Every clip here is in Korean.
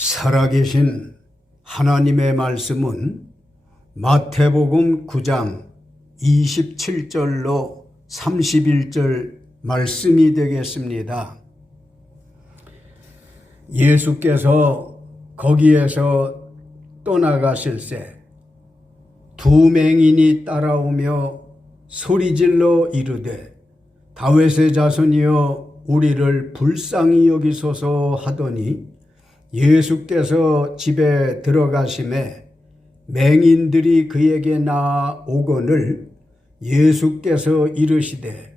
살아계신 하나님의 말씀은 마태복음 9장 27절로 31절 말씀이 되겠습니다. 예수께서 거기에서 떠나가실새 두 맹인이 따라오며 소리질러 이르되 다윗의 자손이여 우리를 불쌍히 여기소서 하더니 예수께서 집에 들어가심에 맹인들이 그에게 나아오거늘 예수께서 이르시되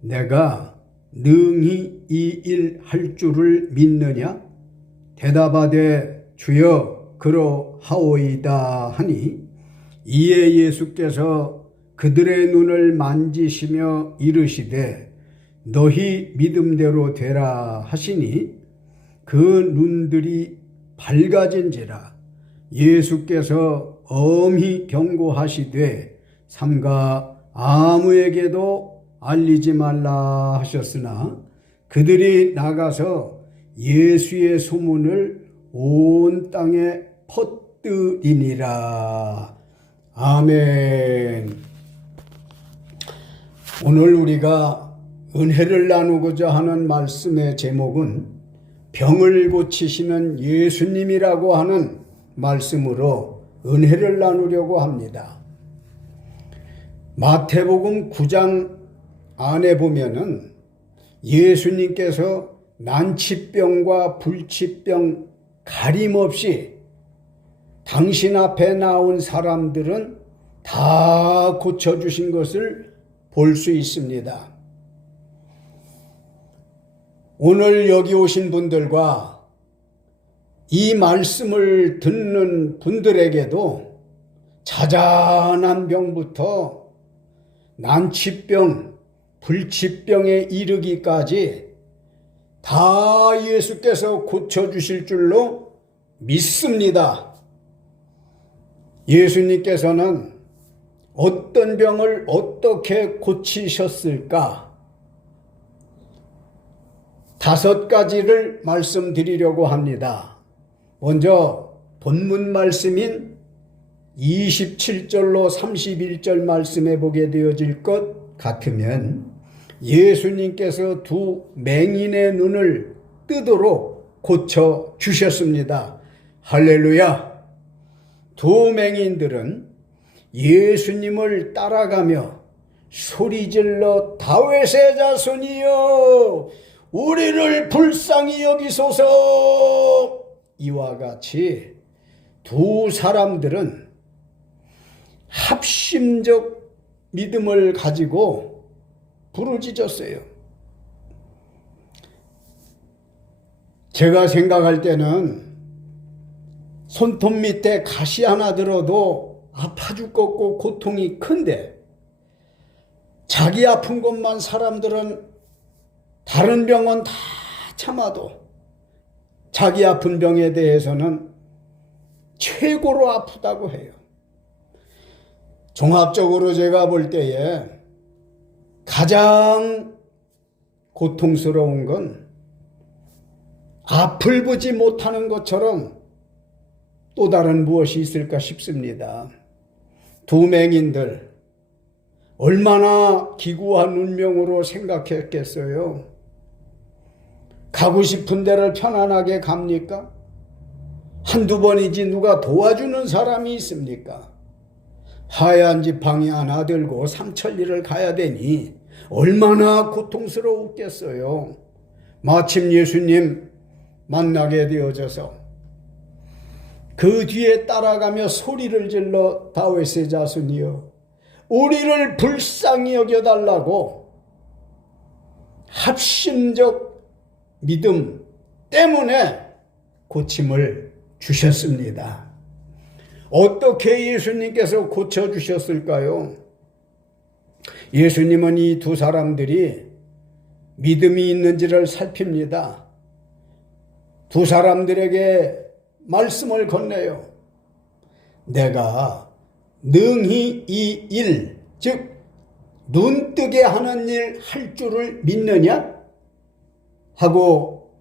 내가 능히 이 일 할 줄을 믿느냐? 대답하되 주여 그러하오이다 하니 이에 예수께서 그들의 눈을 만지시며 이르시되 너희 믿음대로 되라 하시니 그 눈들이 밝아진지라. 예수께서 엄히 경고하시되 삼가 아무에게도 알리지 말라 하셨으나 그들이 나가서 예수의 소문을 온 땅에 퍼뜨리니라. 아멘. 오늘 우리가 은혜를 나누고자 하는 말씀의 제목은 병을 고치시는 예수님이라고 하는 말씀으로 은혜를 나누려고 합니다. 마태복음 9장 안에 보면은 예수님께서 난치병과 불치병 가림없이 당신 앞에 나온 사람들은 다 고쳐주신 것을 볼 수 있습니다. 오늘 여기 오신 분들과 이 말씀을 듣는 분들에게도 자잘한 병부터 난치병, 불치병에 이르기까지 다 예수께서 고쳐주실 줄로 믿습니다. 예수님께서는 어떤 병을 어떻게 고치셨을까? 5가지를 말씀드리려고 합니다. 먼저 본문 말씀인 27절로 31절 말씀에 보게 되어질 것 같으면 예수님께서 두 맹인의 눈을 뜨도록 고쳐주셨습니다. 할렐루야! 두 맹인들은 예수님을 따라가며 소리질러 다윗의 자손이여 우리를 불쌍히 여기소서. 이와 같이 두 사람들은 합심적 믿음을 가지고 부르짖었어요. 제가 생각할 때는 손톱 밑에 가시 하나 들어도 아파 죽겠고 고통이 큰데 자기 아픈 것만 사람들은 다른 병은 다 참아도 자기 아픈 병에 대해서는 최고로 아프다고 해요. 종합적으로 제가 볼 때에 가장 고통스러운 건 앞을 보지 못하는 것처럼 또 다른 무엇이 있을까 싶습니다. 두 맹인들 얼마나 기구한 운명으로 생각했겠어요. 가고 싶은 데를 편안하게 갑니까? 한두 번이지 누가 도와주는 사람이 있습니까? 하얀 지팡이 하나 들고 삼천리를 가야 되니 얼마나 고통스러웠겠어요. 마침 예수님 만나게 되어져서 그 뒤에 따라가며 소리를 질러 다윗의 자손이여 우리를 불쌍히 여겨달라고 합심적 믿음 때문에 고침을 주셨습니다. 어떻게 예수님께서 고쳐주셨을까요? 예수님은 이 두 사람들이 믿음이 있는지를 살핍니다. 두 사람들에게 말씀을 건네요. 내가 능히 이 일, 즉 눈뜨게 하는 일 할 줄을 믿느냐? 하고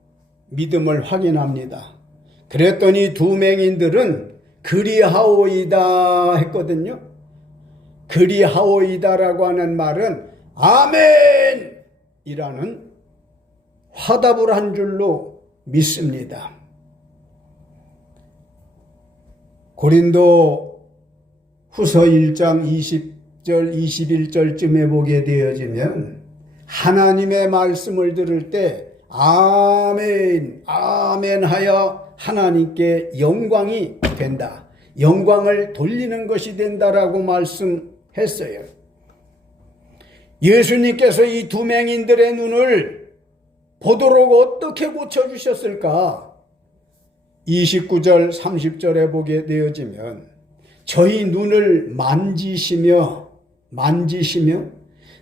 믿음을 확인합니다. 그랬더니 두 맹인들은 그리하오이다 했거든요. 그리하오이다라고 하는 말은 아멘이라는 화답을 한 줄로 믿습니다. 고린도 후서 1장 20절 21절쯤에 보게 되어지면 하나님의 말씀을 들을 때 아멘 아멘 하여 하나님께 영광이 된다. 영광을 돌리는 것이 된다라고 말씀했어요. 예수님께서 이 두 맹인들의 눈을 보도록 어떻게 고쳐주셨을까? 29절 30절에 보게 되어지면 저희 눈을 만지시며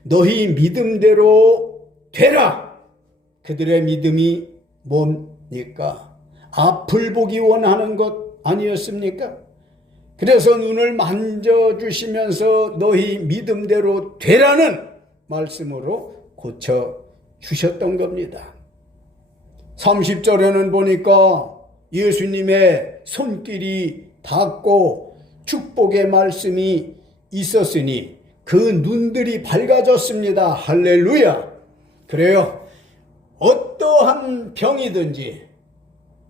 너희 믿음대로 되라. 그들의 믿음이 뭡니까? 앞을 보기 원하는 것 아니었습니까? 그래서 눈을 만져주시면서 너희 믿음대로 되라는 말씀으로 고쳐주셨던 겁니다. 30절에는 보니까 예수님의 손길이 닿고 축복의 말씀이 있었으니 그 눈들이 밝아졌습니다. 할렐루야. 그래요. 어떠한 병이든지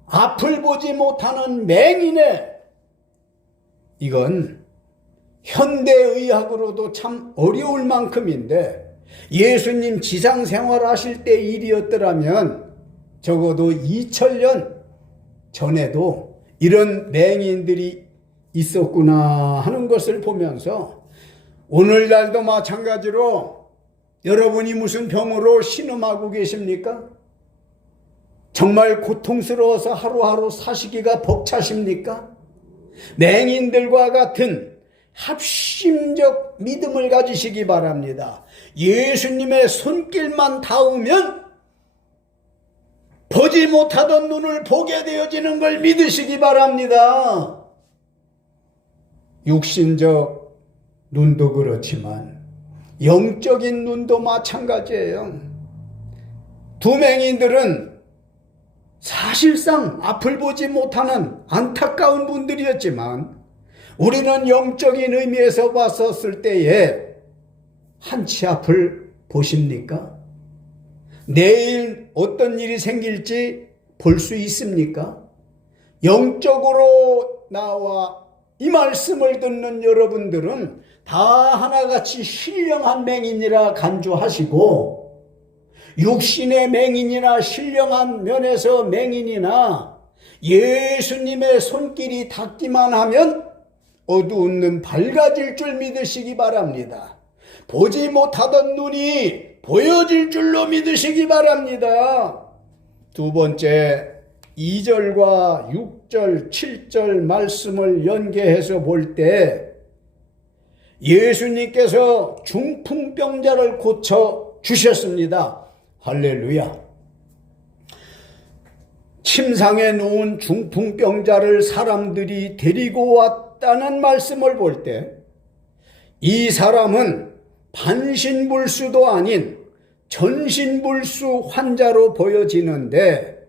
앞을 보지 못하는 맹인의 이건 현대의학으로도 참 어려울 만큼인데 예수님 지상생활 하실 때 일이었더라면 적어도 2000년 전에도 이런 맹인들이 있었구나 하는 것을 보면서 오늘날도 마찬가지로 여러분이 무슨 병으로 신음하고 계십니까? 정말 고통스러워서 하루하루 사시기가 벅차십니까? 맹인들과 같은 합심적 믿음을 가지시기 바랍니다. 예수님의 손길만 닿으면 보지 못하던 눈을 보게 되어지는 걸 믿으시기 바랍니다. 육신적 눈도 그렇지만 영적인 눈도 마찬가지예요. 두 맹인들은 사실상 앞을 보지 못하는 안타까운 분들이었지만 우리는 영적인 의미에서 봤었을 때에 한치 앞을 보십니까? 내일 어떤 일이 생길지 볼 수 있습니까? 영적으로 나와 이 말씀을 듣는 여러분들은 다 하나같이 신령한 맹인이라 간주하시고 육신의 맹인이나 신령한 면에서 맹인이나 예수님의 손길이 닿기만 하면 어두운 눈 밝아질 줄 믿으시기 바랍니다. 보지 못하던 눈이 보여질 줄로 믿으시기 바랍니다. 두 번째 2절과 6절, 7절 말씀을 연계해서 볼 때 예수님께서 중풍병자를 고쳐 주셨습니다. 할렐루야. 침상에 누운 중풍병자를 사람들이 데리고 왔다는 말씀을 볼 때 이 사람은 반신불수도 아닌 전신불수 환자로 보여지는데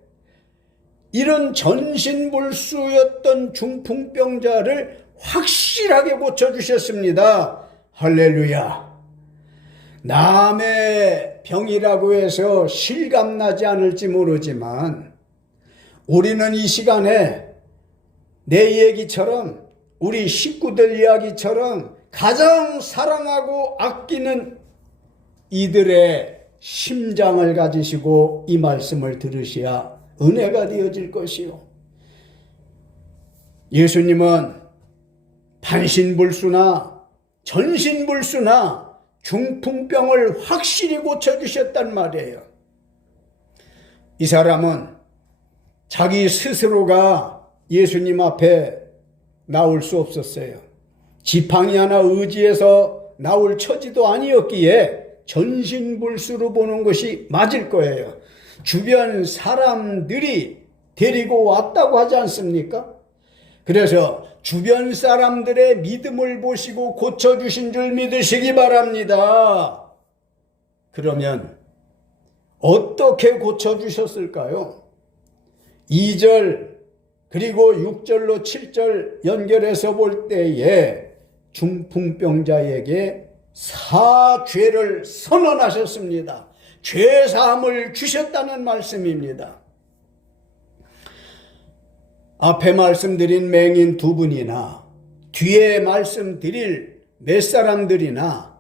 이런 전신불수였던 중풍병자를 확실하게 고쳐주셨습니다. 할렐루야. 남의 병이라고 해서 실감나지 않을지 모르지만 우리는 이 시간에 내 얘기처럼 우리 식구들 이야기처럼 가장 사랑하고 아끼는 이들의 심장을 가지시고 이 말씀을 들으셔야 은혜가 되어질 것이요. 예수님은 반신불수나 전신불수나 중풍병을 확실히 고쳐주셨단 말이에요. 이 사람은 자기 스스로가 예수님 앞에 나올 수 없었어요. 지팡이 하나 의지해서 나올 처지도 아니었기에 전신불수로 보는 것이 맞을 거예요. 주변 사람들이 데리고 왔다고 하지 않습니까? 그래서 주변 사람들의 믿음을 보시고 고쳐주신 줄 믿으시기 바랍니다. 그러면 어떻게 고쳐주셨을까요? 2절 그리고 6절로 7절 연결해서 볼 때에 중풍병자에게 사죄를 선언하셨습니다. 죄사함을 주셨다는 말씀입니다. 앞에 말씀드린 맹인 두 분이나 뒤에 말씀드릴 몇 사람들이나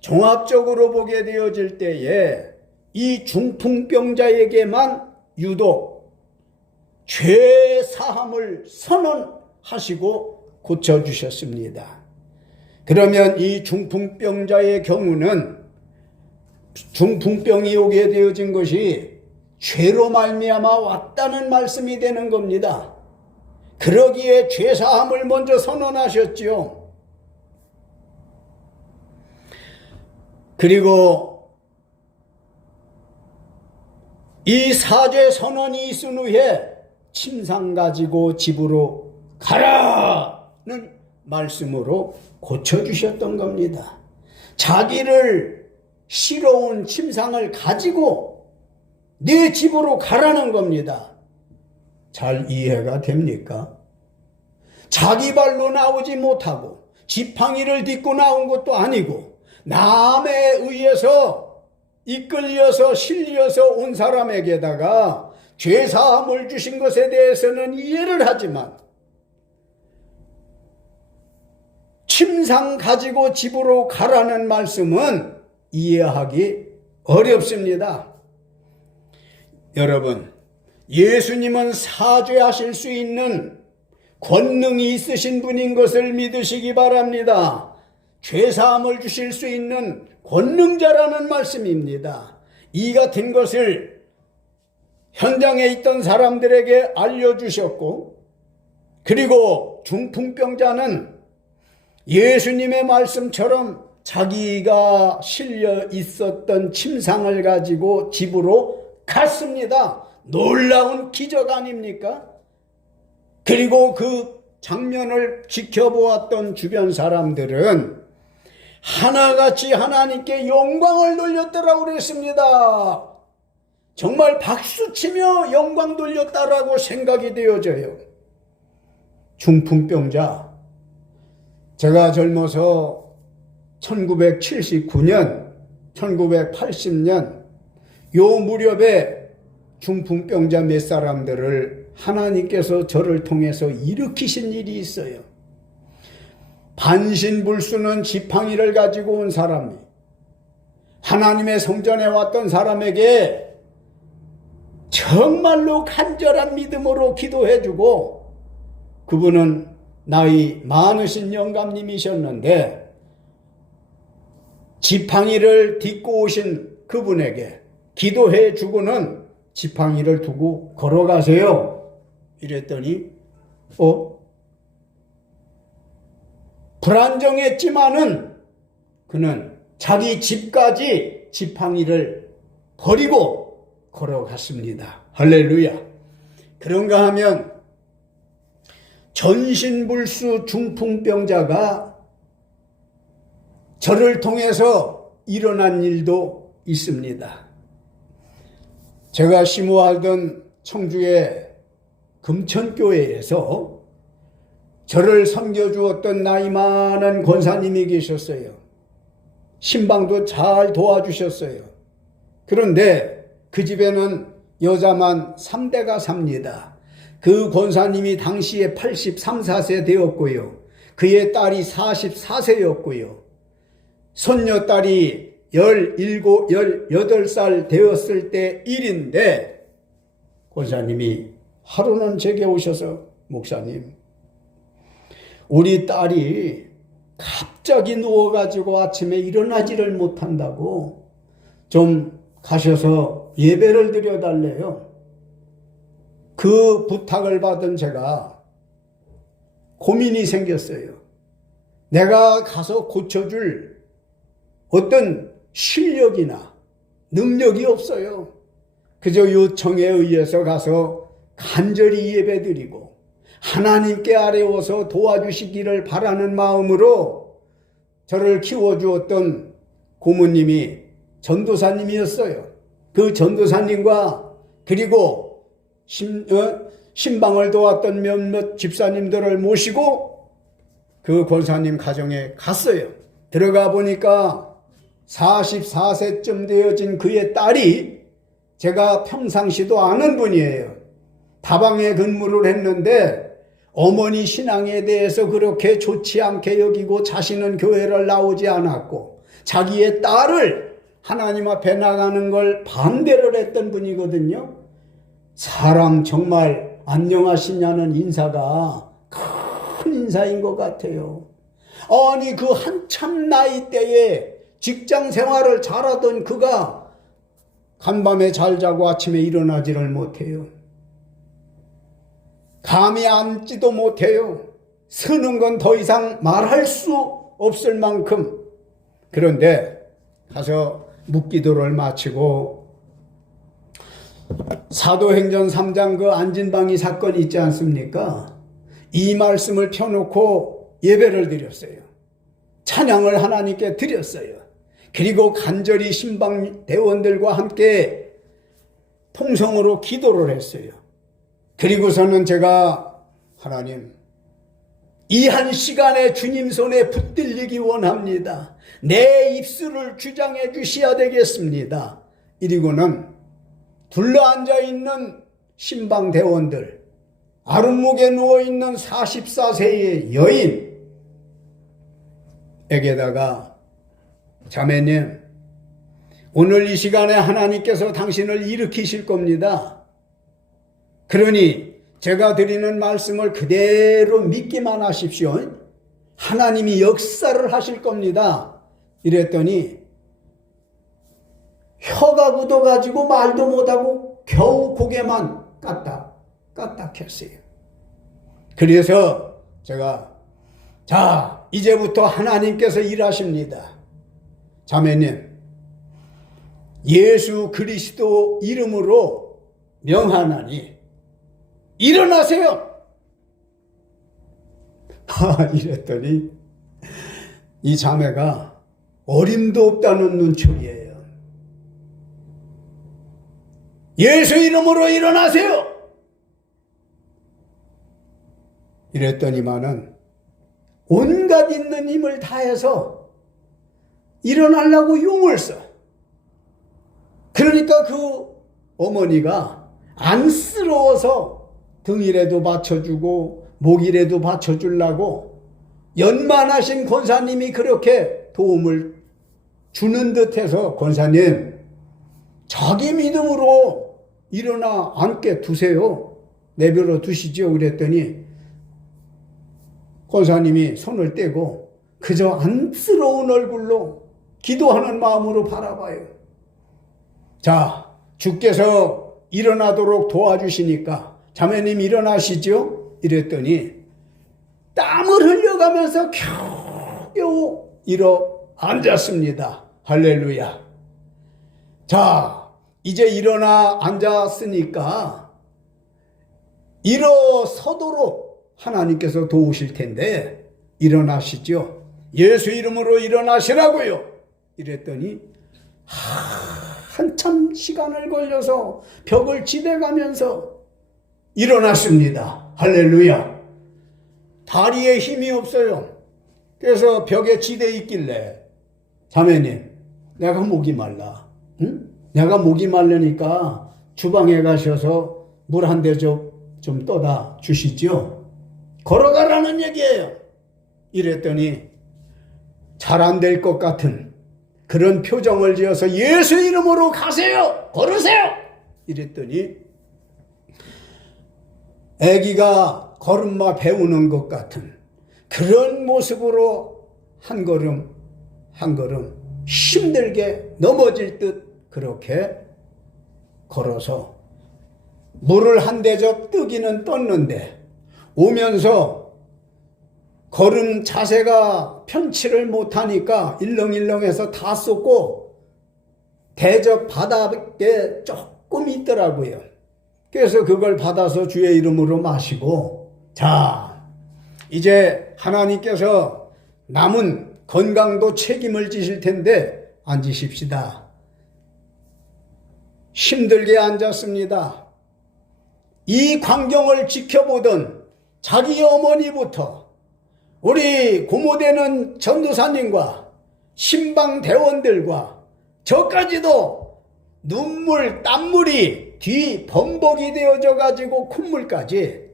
종합적으로 보게 되어질 때에 이 중풍병자에게만 유독 죄사함을 선언하시고 고쳐주셨습니다. 그러면 이 중풍병자의 경우는 중풍병이 오게 되어진 것이 죄로 말미암아 왔다는 말씀이 되는 겁니다. 그러기에 죄사함을 먼저 선언하셨지요. 그리고 이 사죄 선언이 있은 후에 침상 가지고 집으로 가라는 말씀으로 고쳐주셨던 겁니다. 자기를 싫어온 침상을 가지고 네 집으로 가라는 겁니다. 잘 이해가 됩니까? 자기 발로 나오지 못하고 지팡이를 딛고 나온 것도 아니고 남에 의해서 이끌려서 실려서 온 사람에게다가 죄사함을 주신 것에 대해서는 이해를 하지만 침상 가지고 집으로 가라는 말씀은 이해하기 어렵습니다. 여러분, 예수님은 사죄하실 수 있는 권능이 있으신 분인 것을 믿으시기 바랍니다. 죄사함을 주실 수 있는 권능자라는 말씀입니다. 이 같은 것을 현장에 있던 사람들에게 알려주셨고, 그리고 중풍병자는 예수님의 말씀처럼 자기가 실려 있었던 침상을 가지고 집으로 갔습니다. 놀라운 기적 아닙니까? 그리고 그 장면을 지켜보았던 주변 사람들은 하나같이 하나님께 영광을 돌렸더라고 그랬습니다. 정말 박수치며 영광 돌렸다라고 생각이 되어져요. 중풍병자, 제가 젊어서 1979년, 1980년 요 무렵에 중풍병자 몇 사람들을 하나님께서 저를 통해서 일으키신 일이 있어요. 반신불수는 지팡이를 가지고 온 사람이 하나님의 성전에 왔던 사람에게 정말로 간절한 믿음으로 기도해주고, 그분은 나이 많으신 영감님이셨는데 지팡이를 딛고 오신 그분에게 기도해 주고는 지팡이를 두고 걸어가세요. 이랬더니 불안정했지만은 그는 자기 집까지 지팡이를 버리고 걸어갔습니다. 할렐루야. 그런가 하면 전신불수 중풍병자가 저를 통해서 일어난 일도 있습니다. 제가 심호하던 청주의 금천교회에서 저를 섬겨주었던 나이 많은 권사님이 계셨어요. 신방도 잘 도와주셨어요. 그런데 그 집에는 여자만 3대가 삽니다. 그 권사님이 당시에 83, 4세 되었고요. 그의 딸이 44세였고요. 손녀딸이 17, 18살 되었을 때 일인데 권사님이 하루는 제게 오셔서, 목사님, 우리 딸이 갑자기 누워가지고 아침에 일어나지를 못한다고 좀 가셔서 예배를 드려달래요. 그 부탁을 받은 제가 고민이 생겼어요. 내가 가서 고쳐줄 어떤 실력이나 능력이 없어요. 그저 요청에 의해서 가서 간절히 예배드리고 하나님께 아뢰어서 도와주시기를 바라는 마음으로 저를 키워주었던 고모님이 전도사님이었어요. 그 전도사님과 그리고 신방을 도왔던 몇몇 집사님들을 모시고 그 권사님 가정에 갔어요. 들어가 보니까 44세쯤 되어진 그의 딸이 제가 평상시도 아는 분이에요. 다방에 근무를 했는데 어머니 신앙에 대해서 그렇게 좋지 않게 여기고 자신은 교회를 나오지 않았고 자기의 딸을 하나님 앞에 나가는 걸 반대를 했던 분이거든요. 사람 정말 안녕하시냐는 인사가 큰 인사인 것 같아요. 아니 그 한참 나이 때에 직장 생활을 잘하던 그가 간밤에 잘 자고 아침에 일어나지를 못해요. 감히 앉지도 못해요. 서는 건 더 이상 말할 수 없을 만큼. 그런데 가서 묵기도를 마치고 사도행전 3장 그 안진방위 사건 있지 않습니까? 이 말씀을 펴놓고 예배를 드렸어요. 찬양을 하나님께 드렸어요. 그리고 간절히 신방 대원들과 함께 통성으로 기도를 했어요. 그리고서는 제가 하나님 이 한 시간에 주님 손에 붙들리기 원합니다. 내 입술을 주장해 주셔야 되겠습니다. 이리고는 둘러앉아 있는 신방 대원들, 아랫목에 누워있는 44세의 여인에게다가 자매님, 오늘 이 시간에 하나님께서 당신을 일으키실 겁니다. 그러니 제가 드리는 말씀을 그대로 믿기만 하십시오. 하나님이 역사를 하실 겁니다. 이랬더니 혀가 굳어가지고 말도 못하고 겨우 고개만 까딱했어요. 그래서 제가 자 이제부터 하나님께서 일하십니다. 자매님, 예수 그리스도 이름으로 명하나니 일어나세요. 이랬더니 이 자매가 어림도 없다는 눈초리예요. 예수 이름으로 일어나세요. 이랬더니만은 온갖 있는 힘을 다해서 일어나려고 용을 써. 그러니까 그 어머니가 안쓰러워서 등이라도 받쳐주고 목이라도 받쳐주려고 연만하신 권사님이 그렇게 도움을 주는 듯해서 권사님 자기 믿음으로 일어나 앉게 두세요. 내버려 두시죠. 그랬더니 권사님이 손을 떼고 그저 안쓰러운 얼굴로 기도하는 마음으로 바라봐요. 자, 주께서 일어나도록 도와주시니까 자매님 일어나시죠? 이랬더니 땀을 흘려가면서 겨우 일어 앉았습니다. 할렐루야. 자, 이제 일어나 앉았으니까 일어서도록 하나님께서 도우실 텐데 일어나시죠. 예수 이름으로 일어나시라고요. 이랬더니 한참 시간을 걸려서 벽을 지대가면서 일어났습니다. 할렐루야. 다리에 힘이 없어요. 그래서 벽에 지대 있길래 자매님 내가 목이 말라. 응? 내가 목이 말르니까 주방에 가셔서 물 한 대접 좀 떠다 주시죠. 걸어가라는 얘기예요. 이랬더니 잘 안 될 것 같은 그런 표정을 지어서 예수 이름으로 가세요. 걸으세요. 이랬더니 아기가 걸음마 배우는 것 같은 그런 모습으로 한 걸음 한 걸음 힘들게 넘어질 듯 그렇게 걸어서 물을 한 대접 뜨기는 떴는데 오면서 걸음 자세가 편치를 못하니까 일렁일렁해서 다 쏟고 대접 바닥에 조금 있더라고요. 그래서 그걸 받아서 주의 이름으로 마시고 자 이제 하나님께서 남은 건강도 책임을 지실 텐데 앉으십시다. 힘들게 앉았습니다. 이 광경을 지켜보던 자기 어머니부터 우리 고모되는 전도사님과 신방대원들과 저까지도 눈물 땀물이 뒤 범벅이 되어져 가지고 콧물까지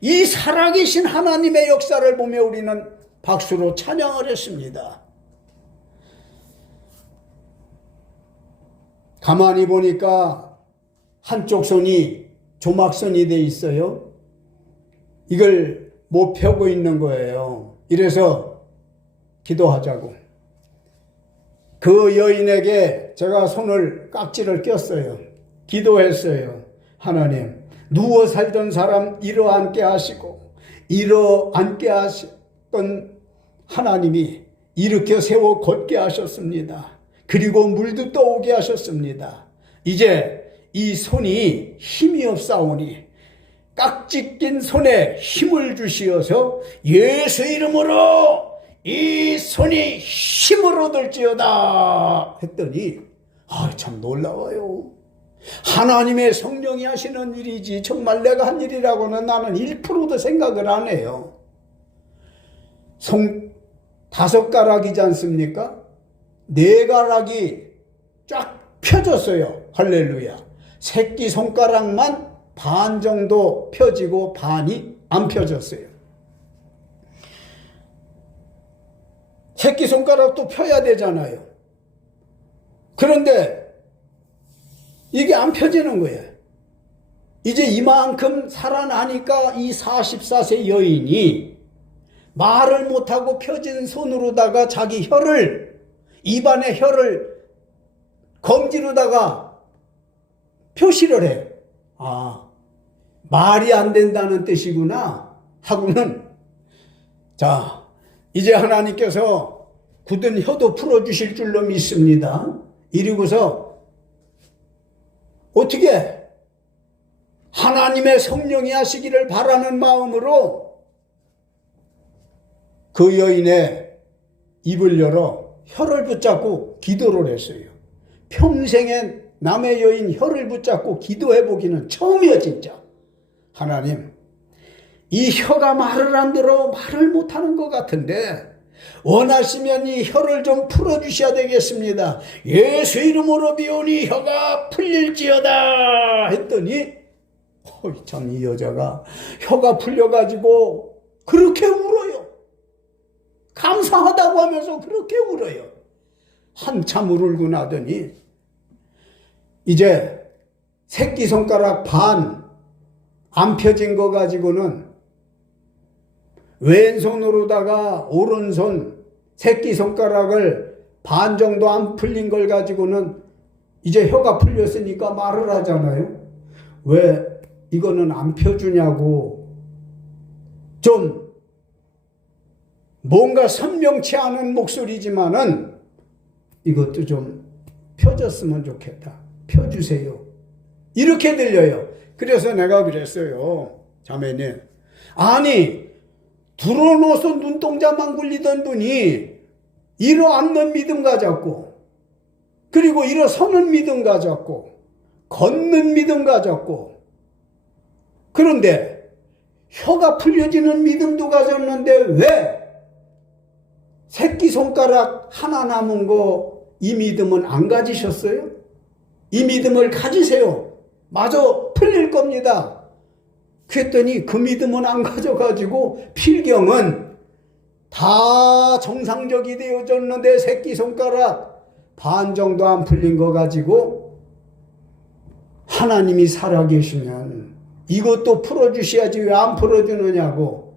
이 살아계신 하나님의 역사를 보며 우리는 박수로 찬양을 했습니다. 가만히 보니까 한쪽 손이 조막선이 돼 있어요. 이걸 못 펴고 있는 거예요. 이래서 기도하자고. 그 여인에게 제가 손을 깍지를 꼈어요. 기도했어요. 하나님, 누워 살던 사람 일어앉게 하시고 일어앉게 하셨던 하나님이 일으켜 세워 걷게 하셨습니다. 그리고 물도 떠오게 하셨습니다. 이제 이 손이 힘이 없사오니 깍지 낀 손에 힘을 주시어서 예수 이름으로 이 손이 힘을 얻을지어다 했더니 참 놀라워요. 하나님의 성령이 하시는 일이지 정말 내가 한 일이라고는 나는 1%도 생각을 안 해요. 손 5가락이지 않습니까? 4가락이 쫙 펴졌어요. 할렐루야. 새끼손가락만 반 정도 펴지고 반이 안 펴졌어요. 새끼손가락도 펴야 되잖아요. 그런데 이게 안 펴지는 거예요. 이제 이만큼 살아나니까 이 44세 여인이 말을 못하고 펴진 손으로다가 자기 혀를, 입안에 혀를 검지로다가 표시를 해. 말이 안 된다는 뜻이구나 하고는, 자, 이제 하나님께서 굳은 혀도 풀어주실 줄로 믿습니다. 이러고서 어떻게 하나님의 성령이 하시기를 바라는 마음으로 그 여인의 입을 열어 혀를 붙잡고 기도를 했어요. 평생에 남의 여인 혀를 붙잡고 기도해보기는 처음이야 진짜. 하나님, 이 혀가 말을 안 들어 말을 못하는 것 같은데 원하시면 이 혀를 좀 풀어주셔야 되겠습니다. 예수 이름으로 비오니 혀가 풀릴지어다 했더니 참 이 여자가 혀가 풀려가지고 그렇게 울어요. 감사하다고 하면서 그렇게 울어요. 한참 울고 나더니 이제 새끼손가락 반 안 펴진 거 가지고는 왼손으로다가 오른손 새끼손가락을 반 정도 안 풀린 걸 가지고는 이제 혀가 풀렸으니까 말을 하잖아요. 왜 이거는 안 펴주냐고 좀 뭔가 선명치 않은 목소리지만은 이것도 좀 펴졌으면 좋겠다. 펴주세요. 이렇게 들려요. 그래서 내가 그랬어요. 자매님, 아니 들어놓아서 눈동자만 굴리던 분이 일어앉는 믿음 가졌고, 그리고 일어서는 믿음 가졌고, 걷는 믿음 가졌고, 그런데 혀가 풀려지는 믿음도 가졌는데 왜 새끼손가락 하나 남은 거 이 믿음은 안 가지셨어요? 이 믿음을 가지세요. 마저 풀릴 겁니다. 그랬더니 그 믿음은 안 가져가지고 필경은 다 정상적이 되어졌는데 새끼손가락 반 정도 안 풀린 거 가지고 하나님이 살아계시면 이것도 풀어주셔야지 왜 안 풀어주느냐고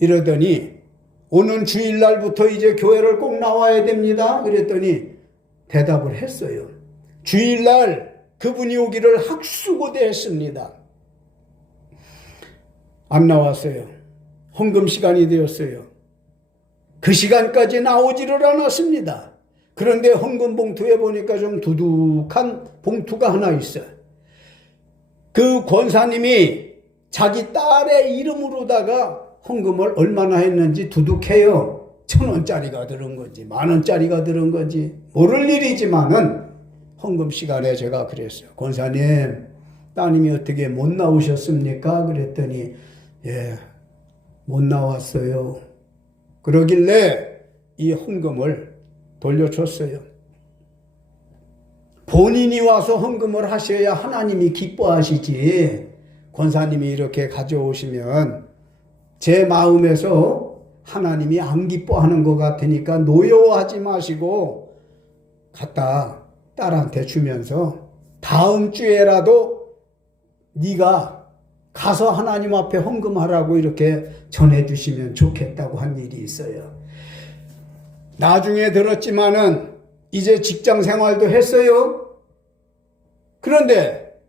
이러더니 오는 주일날부터 이제 교회를 꼭 나와야 됩니다. 그랬더니 대답을 했어요. 주일날 그분이 오기를 학수고대했습니다. 안 나왔어요. 헌금 시간이 되었어요. 그 시간까지 나오지를 않았습니다. 그런데 헌금 봉투에 보니까 좀 두둑한 봉투가 하나 있어요. 그 권사님이 자기 딸의 이름으로다가 헌금을 얼마나 했는지 두둑해요. 1,000원짜리가 들은 건지 10,000원짜리가 들은 건지 모를 일이지만은 헌금 시간에 제가 그랬어요. 권사님, 따님이 어떻게 못 나오셨습니까? 그랬더니 예, 못 나왔어요. 그러길래 이 헌금을 돌려줬어요. 본인이 와서 헌금을 하셔야 하나님이 기뻐하시지. 권사님이 이렇게 가져오시면 제 마음에서 하나님이 안 기뻐하는 것 같으니까 노여워하지 마시고 갖다 딸한테 주면서 다음 주에라도 네가 가서 하나님 앞에 헌금하라고 이렇게 전해주시면 좋겠다고 한 일이 있어요. 나중에 들었지만은 이제 직장 생활도 했어요. 그런데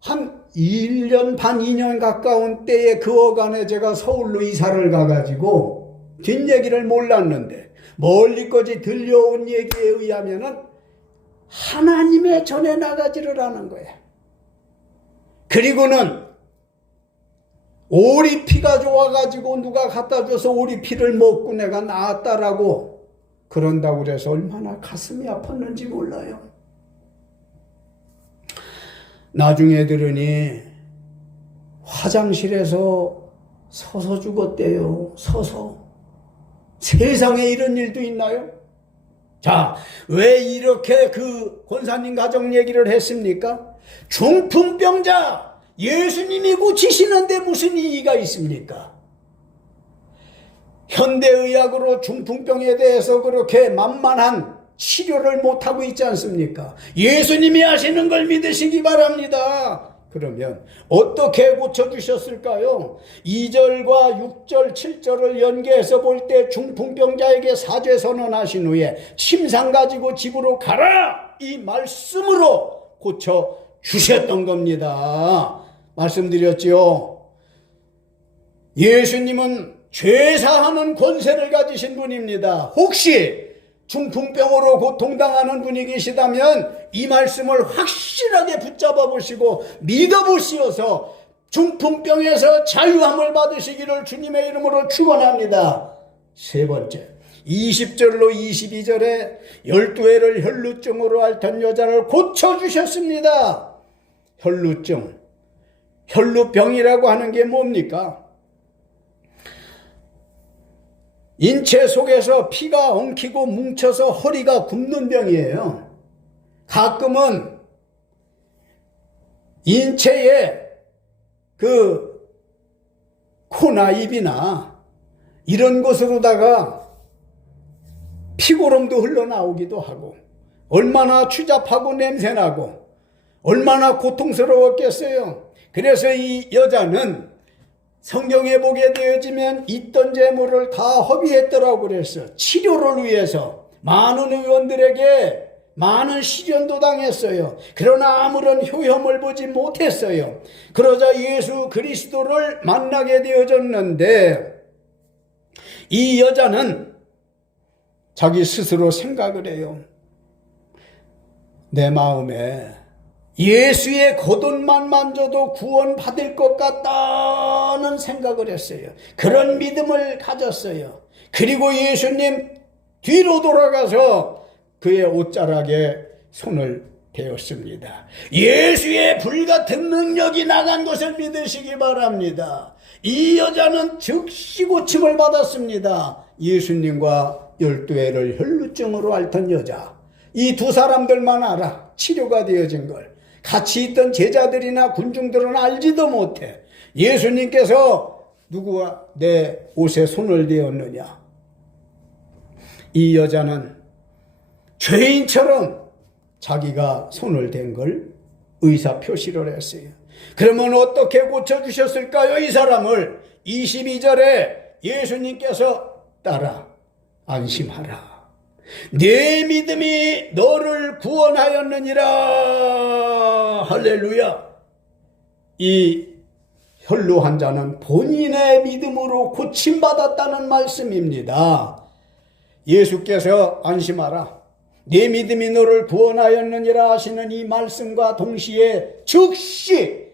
한 1년 반, 2년 가까운 때에 그 어간에 제가 서울로 이사를 가가지고 뒷얘기를 몰랐는데 멀리까지 들려온 얘기에 의하면은 하나님의 전에 나가지를 하는 거야. 그리고는 오리피가 좋아가지고 누가 갖다 줘서 오리피를 먹고 내가 나았다라고 그런다고 그래서 얼마나 가슴이 아팠는지 몰라요. 나중에 들으니 화장실에서 서서 죽었대요. 서서. 세상에 이런 일도 있나요? 자, 왜 이렇게 그 권사님 가정 얘기를 했습니까? 중풍병자 예수님이 고치시는데 무슨 이의가 있습니까? 현대의학으로 중풍병에 대해서 그렇게 만만한 치료를 못하고 있지 않습니까? 예수님이 하시는 걸 믿으시기 바랍니다. 그러면 어떻게 고쳐주셨을까요? 2절과 6절, 7절을 연계해서 볼 때 중풍병자에게 사죄 선언하신 후에 침상 가지고 집으로 가라! 이 말씀으로 고쳐주셨던 겁니다. 말씀드렸지요. 예수님은 죄사하는 권세를 가지신 분입니다. 혹시 중풍병으로 고통당하는 분이 계시다면 이 말씀을 확실하게 붙잡아 보시고 믿어 보시어서 중풍병에서 자유함을 받으시기를 주님의 이름으로 축원합니다. 세 번째, 20절로 22절에 12회를 혈루증으로 앓던 여자를 고쳐주셨습니다. 혈루증, 혈루병이라고 하는 게 뭡니까? 인체 속에서 피가 엉키고 뭉쳐서 허리가 굽는 병이에요. 가끔은 인체에 그 코나 입이나 이런 곳으로다가 피고름도 흘러나오기도 하고 얼마나 추잡하고 냄새나고 얼마나 고통스러웠겠어요. 그래서 이 여자는 성경에 보게 되어지면 있던 재물을 다 허비했더라고 그랬어. 치료를 위해서 많은 의원들에게 많은 시련도 당했어요. 그러나 아무런 효험을 보지 못했어요. 그러자 예수 그리스도를 만나게 되어졌는데 이 여자는 자기 스스로 생각을 해요. 내 마음에 예수의 겉옷만 만져도 구원받을 것 같다는 생각을 했어요. 그런 믿음을 가졌어요. 그리고 예수님 뒤로 돌아가서 그의 옷자락에 손을 대었습니다. 예수의 불같은 능력이 나간 것을 믿으시기 바랍니다. 이 여자는 즉시 고침을 받았습니다. 예수님과 12회를 혈루증으로 앓던 여자, 이 두 사람들만 알아. 치료가 되어진 걸. 같이 있던 제자들이나 군중들은 알지도 못해. 예수님께서 누구와 내 옷에 손을 대었느냐. 이 여자는 죄인처럼 자기가 손을 댄 걸 의사 표시를 했어요. 그러면 어떻게 고쳐주셨을까요? 이 사람을 22절에 예수님께서 따라 안심하라. 내 믿음이 너를 구원하였느니라. 할렐루야. 이 혈루 환자는 본인의 믿음으로 고침받았다는 말씀입니다. 예수께서 안심하라. 내 믿음이 너를 구원하였느니라 하시는 이 말씀과 동시에 즉시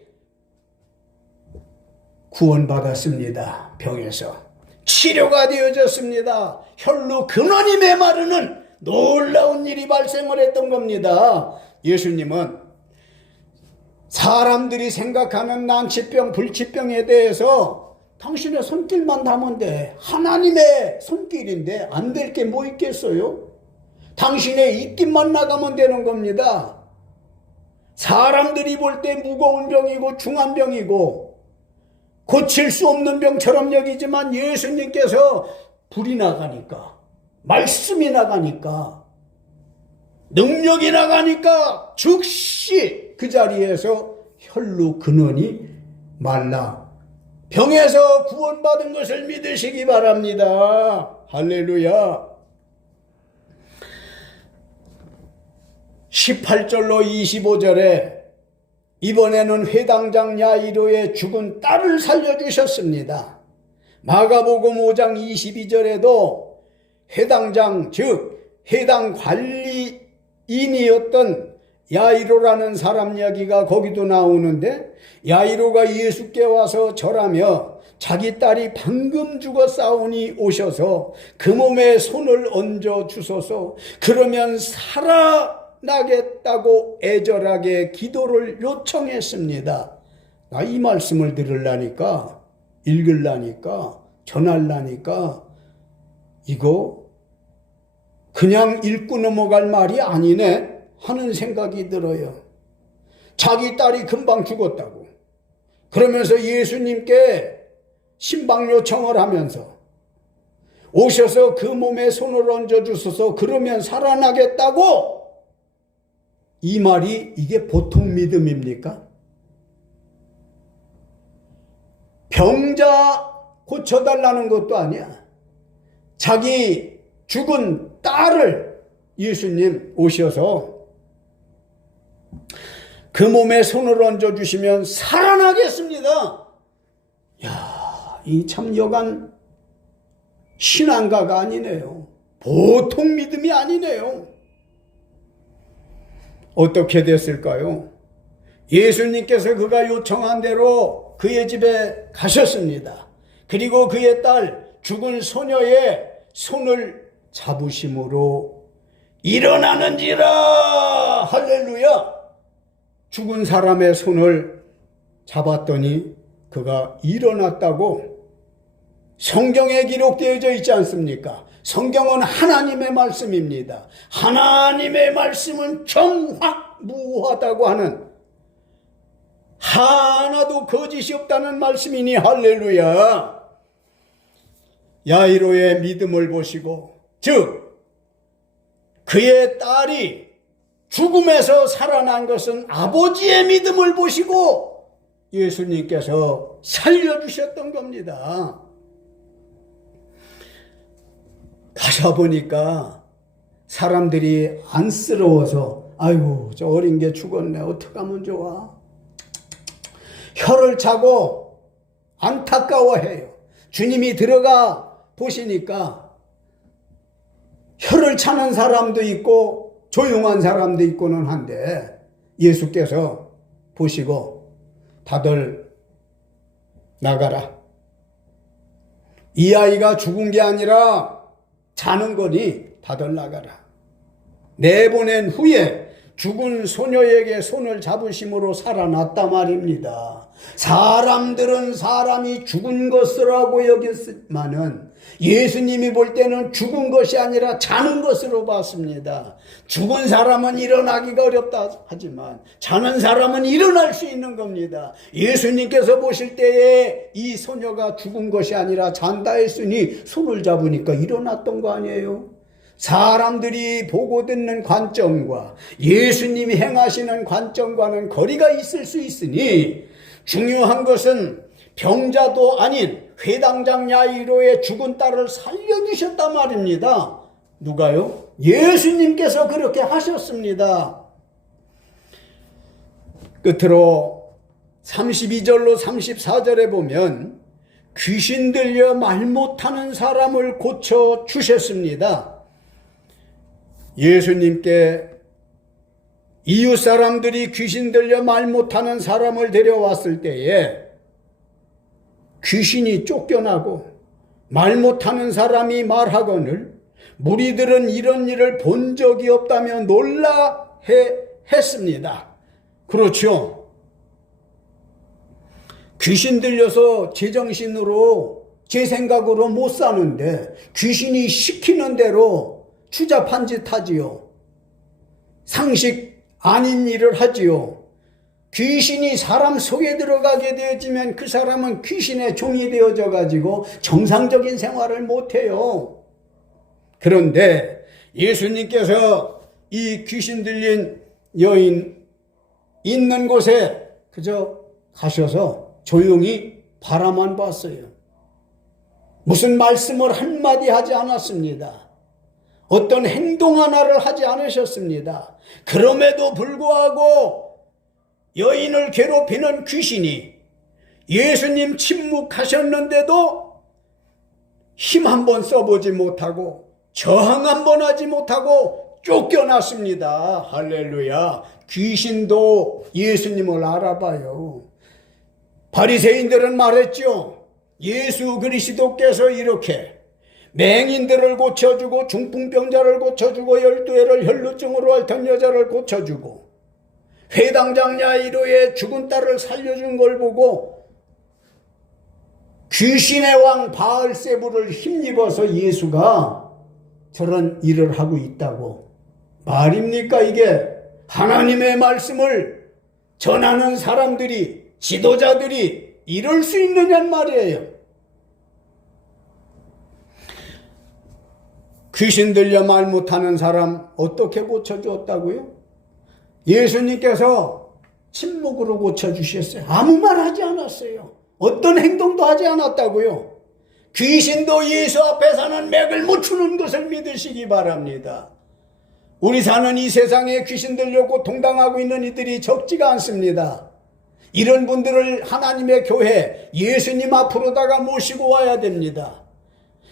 구원받았습니다. 병에서. 치료가 되어졌습니다. 혈루 근원이 메마르는 놀라운 일이 발생을 했던 겁니다. 예수님은 사람들이 생각하는 난치병, 불치병에 대해서 당신의 손길만 닿으면 돼. 하나님의 손길인데 안 될 게 뭐 있겠어요? 당신의 입김만 나가면 되는 겁니다. 사람들이 볼 때 무거운 병이고 중한 병이고 고칠 수 없는 병처럼 여기지만 예수님께서 불이 나가니까, 말씀이 나가니까, 능력이 나가니까 즉시 그 자리에서 혈루 근원이 말라 병에서 구원받은 것을 믿으시기 바랍니다. 할렐루야. 18절로 25절에 이번에는 회당장 야이로의 죽은 딸을 살려주셨습니다. 마가복음 5장 22절에도 회당장, 즉 회당 관리인이었던 야이로라는 사람 이야기가 거기도 나오는데, 야이로가 예수께 와서 절하며 자기 딸이 방금 죽었사오니 오셔서 그 몸에 손을 얹어 주소서, 그러면 살아나겠다고 애절하게 기도를 요청했습니다. 나 이 말씀을 들으려니까, 읽으려니까, 전하려니까 이거 그냥 읽고 넘어갈 말이 아니네 하는 생각이 들어요. 자기 딸이 금방 죽었다고 그러면서 예수님께 신방 요청을 하면서 오셔서 그 몸에 손을 얹어 주소서, 그러면 살아나겠다고, 이 말이 이게 보통 믿음입니까? 병자 고쳐달라는 것도 아니야. 자기 죽은 딸을 예수님 오셔서 그 몸에 손을 얹어 주시면 살아나겠습니다. 야, 이 참 여간 신앙가가 아니네요. 보통 믿음이 아니네요. 어떻게 됐을까요? 예수님께서 그가 요청한 대로 그의 집에 가셨습니다. 그리고 그의 딸 죽은 소녀의 손을 잡으심으로 일어나는지라. 할렐루야. 죽은 사람의 손을 잡았더니 그가 일어났다고 성경에 기록되어져 있지 않습니까? 성경은 하나님의 말씀입니다. 하나님의 말씀은 정확무하다고 하는, 하나도 거짓이 없다는 말씀이니 할렐루야. 야이로의 믿음을 보시고, 즉 그의 딸이 죽음에서 살아난 것은 아버지의 믿음을 보시고 예수님께서 살려주셨던 겁니다. 가서 보니까 사람들이 안쓰러워서, 아이고 저 어린 게 죽었네, 어떡하면 좋아, 혀를 차고 안타까워해요. 주님이 들어가 보시니까 혀를 차는 사람도 있고 조용한 사람도 있고는 한데, 예수께서 보시고 다들 나가라. 이 아이가 죽은 게 아니라 자는 거니 다들 나가라. 내보낸 후에 죽은 소녀에게 손을 잡으심으로 살아났다 말입니다. 사람들은 사람이 죽은 것이라고 여겼지만은 예수님이 볼 때는 죽은 것이 아니라 자는 것으로 봤습니다. 죽은 사람은 일어나기가 어렵다 하지만 자는 사람은 일어날 수 있는 겁니다. 예수님께서 보실 때에 이 소녀가 죽은 것이 아니라 잔다 했으니 손을 잡으니까 일어났던 거 아니에요? 사람들이 보고 듣는 관점과 예수님이 행하시는 관점과는 거리가 있을 수 있으니, 중요한 것은 병자도 아닌 회당장 야이로의 죽은 딸을 살려주셨단 말입니다. 누가요? 예수님께서 그렇게 하셨습니다. 끝으로 32절로 34절에 보면 귀신 들려 말 못하는 사람을 고쳐 주셨습니다. 예수님께 이웃 사람들이 귀신 들려 말 못하는 사람을 데려왔을 때에 귀신이 쫓겨나고 말 못하는 사람이 말하거늘 무리들은 이런 일을 본 적이 없다며 놀라해 했습니다. 그렇죠. 귀신 들려서 제정신으로 제 생각으로 못 사는데 귀신이 시키는 대로 추잡한 짓 하지요. 상식 아닌 일을 하지요. 귀신이 사람 속에 들어가게 되어지면 그 사람은 귀신의 종이 되어져 가지고 정상적인 생활을 못해요. 그런데 예수님께서 이 귀신 들린 여인 있는 곳에 그저 가셔서 조용히 바라만 봤어요. 무슨 말씀을 한마디 하지 않았습니다. 어떤 행동 하나를 하지 않으셨습니다. 그럼에도 불구하고 여인을 괴롭히는 귀신이 예수님 침묵하셨는데도 힘 한번 써보지 못하고 저항 한번 하지 못하고 쫓겨났습니다. 할렐루야. 귀신도 예수님을 알아봐요. 바리새인들은 말했죠. 예수 그리스도께서 이렇게 맹인들을 고쳐주고 중풍병자를 고쳐주고 12해를 혈루증으로 앓던 여자를 고쳐주고 회당장 야이로의 죽은 딸을 살려준 걸 보고 귀신의 왕 바알세부를 힘입어서 예수가 저런 일을 하고 있다고 말입니까? 이게 하나님의 말씀을 전하는 사람들이, 지도자들이 이럴 수 있느냐는 말이에요. 귀신 들려 말 못하는 사람 어떻게 고쳐주었다고요? 예수님께서 침묵으로 고쳐주셨어요. 아무 말 하지 않았어요. 어떤 행동도 하지 않았다고요. 귀신도 예수 앞에서는 맥을 못 추는 것을 믿으시기 바랍니다. 우리 사는 이 세상에 귀신 들려고 동당하고 있는 이들이 적지가 않습니다. 이런 분들을 하나님의 교회, 예수님 앞으로다가 모시고 와야 됩니다.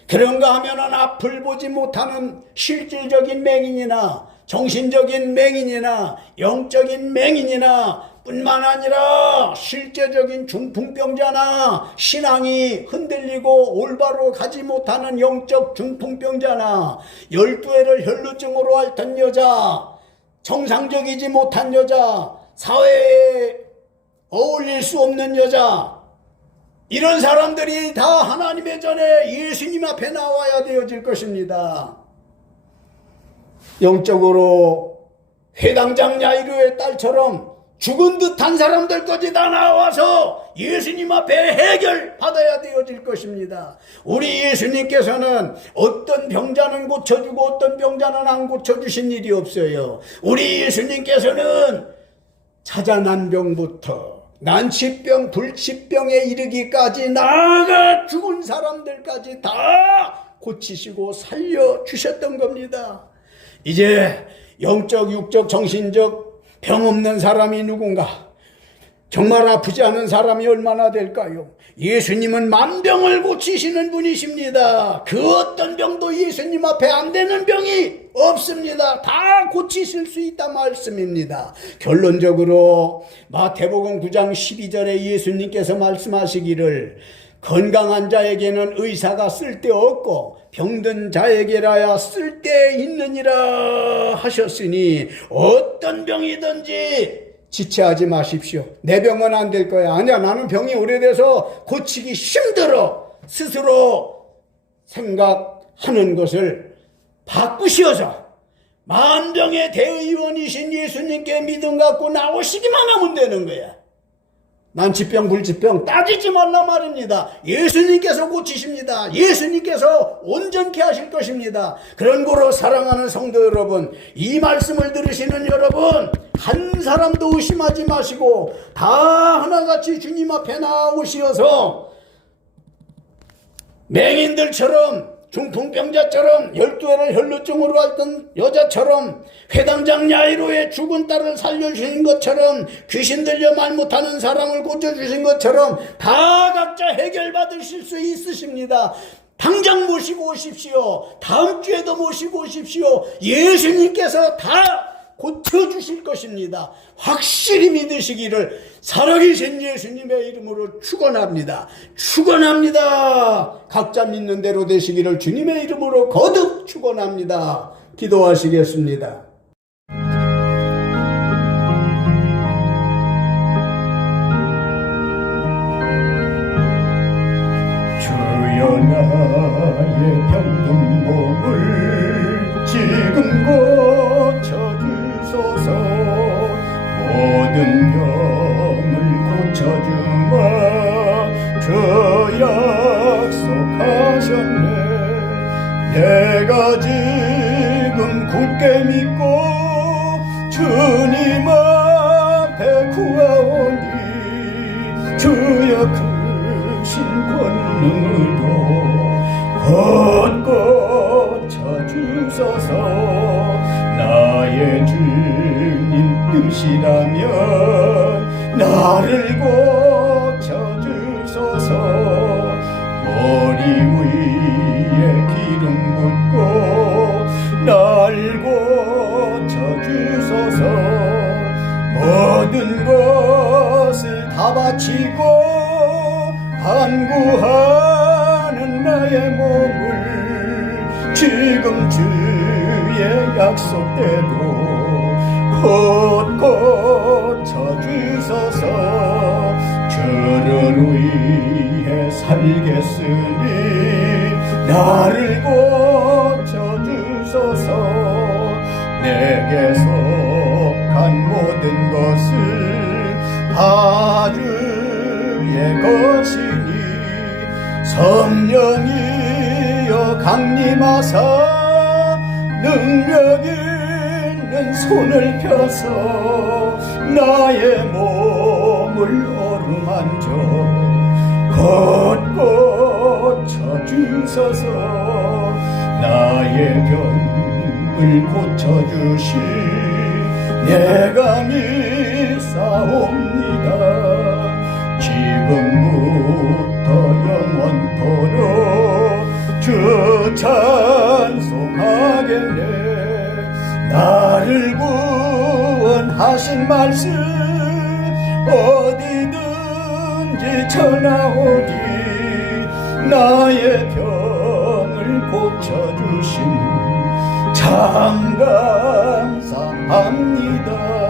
그런가 하면은 앞을 보지 못하는 실질적인 맹인이나 정신적인 맹인이나 영적인 맹인이나 뿐만 아니라 실제적인 중풍병자나 신앙이 흔들리고 올바로 가지 못하는 영적 중풍병자나 12해를 혈루증으로 앓던 여자, 정상적이지 못한 여자, 사회에 어울릴 수 없는 여자, 이런 사람들이 다 하나님의 전에 예수님 앞에 나와야 되어질 것입니다. 영적으로 회당장 야이로의 딸처럼 죽은 듯한 사람들까지 다 나와서 예수님 앞에 해결받아야 되어질 것입니다. 우리 예수님께서는 어떤 병자는 고쳐주고 어떤 병자는 안 고쳐주신 일이 없어요. 우리 예수님께서는 자자난병부터 난치병, 불치병에 이르기까지 나아가 죽은 사람들까지 다 고치시고 살려주셨던 겁니다. 이제 영적, 육적, 정신적 병 없는 사람이 누군가? 정말 아프지 않은 사람이 얼마나 될까요? 예수님은 만병을 고치시는 분이십니다. 그 어떤 병도 예수님 앞에 안 되는 병이 없습니다. 다 고치실 수 있다 말씀입니다. 결론적으로 마태복음 9장 12절에 예수님께서 말씀하시기를 건강한 자에게는 의사가 쓸데없고 병든 자에게라야 쓸데있느니라 하셨으니 어떤 병이든지 지체하지 마십시오. 내 병은 안 될 거야. 아니야, 나는 병이 오래돼서 고치기 힘들어. 스스로 생각하는 것을 바꾸시어서 만병의 대의원이신 예수님께 믿음 갖고 나오시기만 하면 되는 거야. 난치병, 불치병 따지지 말라 말입니다. 예수님께서 고치십니다. 예수님께서 온전케 하실 것입니다. 그런 거로 사랑하는 성도 여러분, 이 말씀을 들으시는 여러분, 한 사람도 의심하지 마시고 다 하나같이 주님 앞에 나오시어서 맹인들처럼, 중풍병자처럼, 12해를 혈루증으로 앓던 여자처럼, 회당장 야이로의 죽은 딸을 살려주신 것처럼, 귀신 들려 말 못하는 사람을 고쳐주신 것처럼 다 각자 해결받으실 수 있으십니다. 당장 모시고 오십시오. 다음 주에도 모시고 오십시오. 예수님께서 다 고쳐주실 것입니다. 확실히 믿으시기를 살아계신 예수님의 이름으로 축원합니다. 축원합니다. 각자 믿는 대로 되시기를 주님의 이름으로 거듭 축원합니다. 기도하시겠습니다. 약속하셨네. 내가 지금 굳게 믿고 주님 앞에 구하오니 주여 크신 권능으로 곧고 쳐주소서. 나의 주님 뜻이라면 나를 고쳐주소서. 머리 위에 기름 붓고 날 고쳐주소서. 모든 것을 다 바치고 간구하는 나의 몸을 지금 주의 약속대로 곧고 쳐주소서. 저를 위해 살겠으니 나를 고쳐주소서. 내게 속한 모든 것을 다 주의 것이니 성령이여 강림하사 능력 있는 손을 펴서 나의 몸을 어루만져 곧고 쳐주소서. 나의 병을 고쳐주시 내가 믿사옵니다. 지금부터 영원토록 주 찬송하겠네. 나를 구원하신 말씀 어디든지 전하오니 나의 병을 고쳐주심 참 감사합니다.